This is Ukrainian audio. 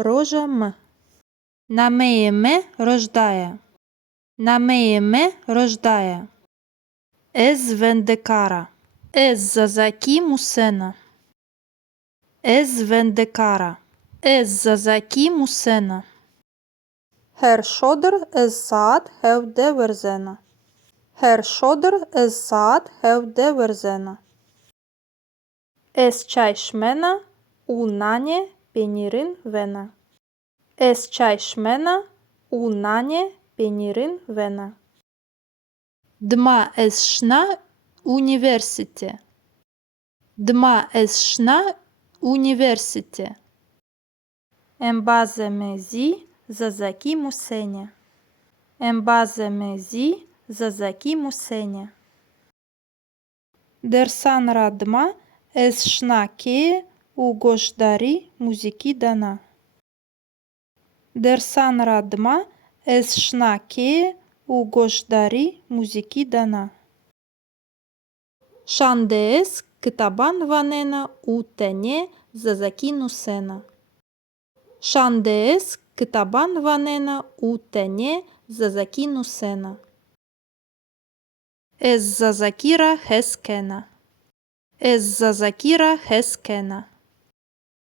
Рожа М. Намеєме рождає. Намеєме рождає. Ез вендекара. Ез зазакі мусена. Ез вендекара. Ез зазакі мусена. Herr Schoder es saat hevde verzena. Herr Schoder es saat hevde verzena. Es çayşmena u nane penirin vena. Es çayşmena u nane penirin vena. Dma es şna universite. Dma es şna universite. Embazemezi zazaki musene. Embazemezi zazaki musene. Dersan radma es şna ke u goşdari muziki dana. Dersan radma es şna ke u goşdari muziki dana. Şandees kitaban vanena u tene zazaki nusena. Şandees kitaban vanena u tene zazaki nusena. Ez zazakira heskena. Ez zazakira heskena.